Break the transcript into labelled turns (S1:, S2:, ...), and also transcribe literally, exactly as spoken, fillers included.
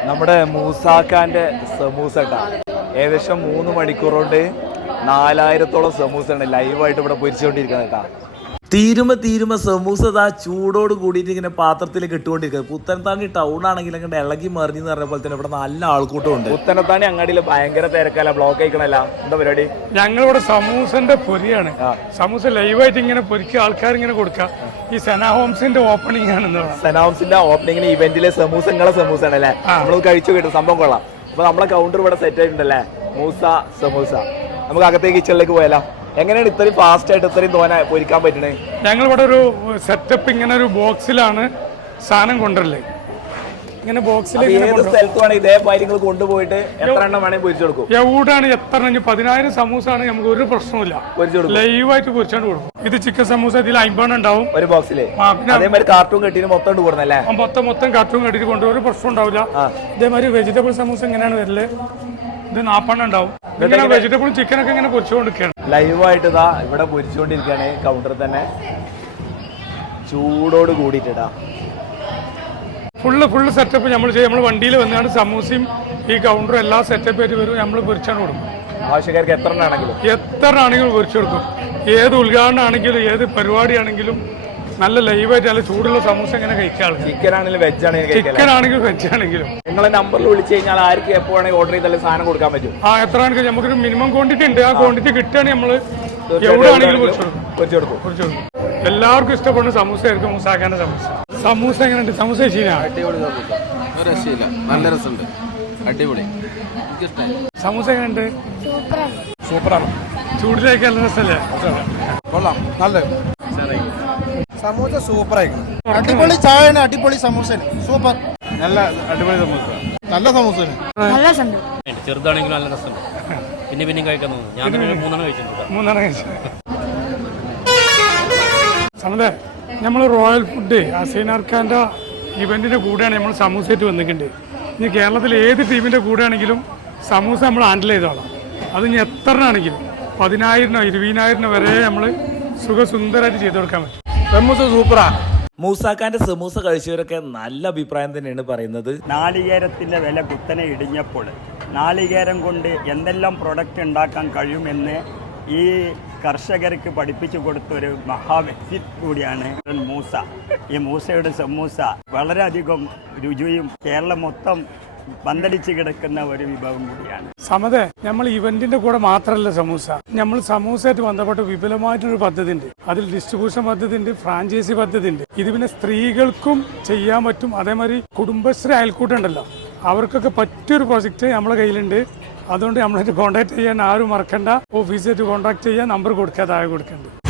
S1: നമ്മുടെ മൂസാക്കാന്റെ സമൂസ കേട്ടാ ഏകദേശം മൂന്ന് മണിക്കൂർ കൊണ്ട് നാലായിരത്തോളം സമൂസയാണ് ലൈവായിട്ട് ഇവിടെ പൊരിച്ചുകൊണ്ടിരിക്കുന്നത് കേട്ടാ. തീരുമ തീരുമ സമൂസ ആ ചൂടോട് കൂടിയിട്ട് ഇങ്ങനെ പാത്രത്തിലേക്ക് ഇട്ടുകൊണ്ടിരിക്കുന്നത്. പുത്തനത്താണി ടൗൺ ആണെങ്കിൽ അങ്ങനെ ഇളകി മറിഞ്ഞു പറഞ്ഞ പോലെ തന്നെ ഇവിടെ നല്ല ആൾക്കൂട്ടം ഉണ്ട്. പുത്തനത്താണി അങ്ങാടിയിൽ ഭയങ്കര തിരക്കല്ല, ബ്ലോക്ക് ആയിക്കണല്ല. എന്താ പരിപാടി?
S2: ഞങ്ങളിവിടെ സമൂസന്റെ പൊരിയാണ്. സമൂസ ലൈവായിട്ട് ഇങ്ങനെ പൊരിക്കുക, ആൾക്കാർ ഇങ്ങനെ കൊടുക്കുക. ഈ സെന ഹോംസിന്റെ ഓപ്പണിംഗ് ആണ്.
S1: സെന ഹോംസിന്റെ ഓപ്പണിംഗിന് ഇവന്റിലെ സമൂസ നിങ്ങളെ സമൂസ ആണല്ലേ, നമ്മൾ കഴിച്ചു കിട്ടും, സംഭവം കൊള്ളാം. അപ്പൊ നമ്മളെ കൗണ്ടർ ഇവിടെ സെറ്റ് ആയിട്ടുണ്ടല്ലേ, മൂസ സമൂസ. നമുക്ക് അകത്തേക്ക് കിച്ചണിലേക്ക് പോയാലോ? എങ്ങനെയാണ് ഇത്രയും ഫാസ്റ്റ് ആയിട്ട് ഇത്രയും തോനെ പൊരിക്കാൻ പറ്റണേ?
S2: ഞങ്ങൾ ഇവിടെ ഒരു സെറ്റപ്പ് ഇങ്ങനെ ഒരു ബോക്സിലാണ് സാധനം കൊണ്ടുവരല്ലേ. ഇങ്ങനെ ബോക്സിൽ
S1: ഏത് സ്ഥലത്തുമാണ് ഇതേമാതിരി നിങ്ങൾ കൊണ്ടുപോയിട്ട് എത്ര എണ്ണം വേണമെങ്കിൽ പൊരിച്ചു കൊടുക്കും?
S2: എവിടാണ് എത്ര പതിനായിരം സമൂസ ആണ്, നമുക്ക് ഒരു പ്രശ്നമില്ല, ലൈവായിട്ട് പൊരിച്ചാണ്ട് കൊടുക്കും. ഇത് ചിക്കൻ സമൂസ ഇതിൽ അമ്പതെണ്ണം ഉണ്ടാവും ഒരു ബോക്സില്.
S1: അതേമാതിരി കാർട്ടൂൺ കെട്ടിന് മൊത്തം കൊടുക്കുന്നല്ലേ?
S2: മൊത്തം മൊത്തം കാർട്ടൂൺ കെട്ടിട്ട് കൊണ്ടുപോകും, ഒരു പ്രശ്നം ഉണ്ടാവില്ല. ഇതേമാതിരി വെജിറ്റബിൾ സമൂസ എങ്ങനെയാണ് വരല്, ഇത് നാപ്പെണ്ണം ഉണ്ടാവും. ഇങ്ങനെ വെജിറ്റബിളും ചിക്കനൊക്കെ ഇങ്ങനെ പൊരിച്ചുകൊണ്ടിരിക്കുകയാണ്
S1: ലൈവായിട്ട്. ഇതാ ഇവിടെ പൊരിച്ചുകൊണ്ടിരിക്കുകയാണ് കൗണ്ടറിൽ തന്നെ, ചൂടോട് കൂടിയിട്ടാ.
S2: ഫുള്ള് ഫുള്ള് സെറ്റപ്പ് നമ്മൾ ചെയ്യും. നമ്മൾ വണ്ടിയിൽ വന്നാണ് സമൂസയും ഈ കൗണ്ടറും എല്ലാം സെറ്റപ്പ് ആയിട്ട് വരും. നമ്മൾ പൊരിച്ചാണ് കൊടുക്കും.
S1: ആവശ്യക്കാർക്ക് എത്ര ആണെങ്കിലും
S2: എത്ര ആണെങ്കിലും പൊരിച്ചു കൊടുക്കും. ഏത് ഉദ്ഘാടനം ആണെങ്കിലും ഏത് പരിപാടി ആണെങ്കിലും നല്ല ലൈവായിട്ട് നല്ല ചൂടുള്ള സമൂസ ഇങ്ങനെ കഴിക്കാറ്.
S1: ചിക്കൻ ആണെങ്കിലും വെജ് ആണെങ്കിലും
S2: ചിക്കൻ ആണെങ്കിലും വെജ് ആണെങ്കിലും
S1: നിങ്ങളെ നമ്പറിൽ വിളിച്ചു കഴിഞ്ഞാൽ ആർക്ക് എപ്പോ വേണമെങ്കിൽ ഓർഡർ ചെയ്താൽ സാധനം കൊടുക്കാൻ പറ്റും.
S2: ആ എത്ര ആണെങ്കിൽ നമുക്കൊരു മിനിമം ക്വാണ്ടിറ്റി ഉണ്ട്. ആ ക്വാണ്ടിറ്റി കിട്ടുകയാണെങ്കിൽ നമ്മൾ എവിടെ ആണെങ്കിലും പൊരിച്ചു കൊടുക്കും പൊരിച്ചു കൊടുക്കും. എല്ലാവർക്കും ഇഷ്ടപ്പെടുന്ന സമൂസ ആയിരിക്കും മൂസാക്കാന്റെ സമൂസ. സമൂസ എങ്ങനെയുണ്ട്? സമൂസ ശരിയാണ്,
S3: അടിപൊളി സമൂസ, ഒരു രക്ഷയില്ല, നല്ല രസമുണ്ട്, അടിപൊളി.
S2: സമൂസ എങ്ങനെയുണ്ട്? സൂപ്പറാണ്. ചൂടിലേക്ക് നല്ല രസമല്ലേ?
S3: കൊള്ളാം, നല്ല
S4: സമൂസ സൂപ്പർ ആയിരിക്കും. അടിപൊളി ചായയാണ്, അടിപൊളി സമൂസ, സൂപ്പർ,
S3: നല്ല അടിപൊളി സമൂസ,
S4: നല്ല സമൂസ,
S5: നല്ല രസമുണ്ട്.
S6: ചെറുതാണെങ്കിലും നല്ല രസമുണ്ട്, പിന്നെ പിന്നെയും കഴിക്കാൻ തോന്നുന്നു. ഞാൻ തന്നെ മൂന്നെണ്ണം കഴിച്ചിട്ടുണ്ട്.
S2: മൂന്നെണ്ണം കഴിച്ചു. സമതെ നമ്മൾ റോയൽ ഫുഡ് ഹസീനാർ ഖാൻ്റെ ഇവന്റിന്റെ കൂടെയാണ് നമ്മൾ സമൂസയായിട്ട് വന്നിട്ടുണ്ട്. ഇനി കേരളത്തിലെ ഏത് ടീമിന്റെ കൂടെ ആണെങ്കിലും സമൂസ നമ്മൾ ഹാൻഡിൽ ചെയ്തോളാം. അത് ഇനി എത്ര ആണെങ്കിലും പതിനായിരനോ ഇരുപതിനായിരനോ വരെ നമ്മൾ സുഖസുന്ദരമായിട്ട് ചെയ്തു കൊടുക്കാൻ പറ്റും. സമൂസ സൂപ്പറാ.
S1: മൂസാക്കാന്റെ സമൂസ കഴിച്ചവരൊക്കെ നല്ല അഭിപ്രായം തന്നെയാണ് പറയുന്നത്.
S7: നാളികേരത്തിൻ്റെ വില കുത്തനെ ഇടിഞ്ഞപ്പോൾ നാളികേരം കൊണ്ട് എന്തെല്ലാം പ്രൊഡക്റ്റ് ഉണ്ടാക്കാൻ കഴിയുമെന്ന് ഈ കർഷകർക്ക് പഠിപ്പിച്ചു കൊടുത്തൊരു മഹാവ്യക്തി കൂടിയാണ് മൂസ. ഈ മൂസയുടെ സമൂസ വളരെയധികം രുചിയും കേരളം മൊത്തം പന്തലിച്ച് കിടക്കുന്ന ഒരു വിഭവം കൂടിയാണ്.
S2: സമതെ നമ്മൾ ഇവന്റിന്റെ കൂടെ മാത്രമല്ല സമൂസ, നമ്മൾ സമൂസയായിട്ട് ബന്ധപ്പെട്ട് വിപുലമായിട്ടൊരു പദ്ധതി ഉണ്ട്. അതിൽ ഡിസ്ട്രിബ്യൂഷൻ പദ്ധതി ഉണ്ട്, ഫ്രാഞ്ചൈസി പദ്ധതി ഉണ്ട്. ഇത് പിന്നെ സ്ത്രീകൾക്കും ചെയ്യാൻ പറ്റും. അതേമാതിരി കുടുംബശ്രീ അയൽക്കൂട്ടുണ്ടല്ലോ, അവർക്കൊക്കെ പറ്റിയൊരു പ്രോജക്റ്റ് നമ്മളെ കയ്യിലുണ്ട്. അതുകൊണ്ട് നമ്മളായിട്ട് കോൺടാക്ട് ചെയ്യാൻ ആരും മറക്കണ്ട. ഓഫീസായിട്ട് കോൺടാക്ട് ചെയ്യാൻ നമ്പർ കൊടുക്കാതെ താഴെ കൊടുക്കേണ്ടത്.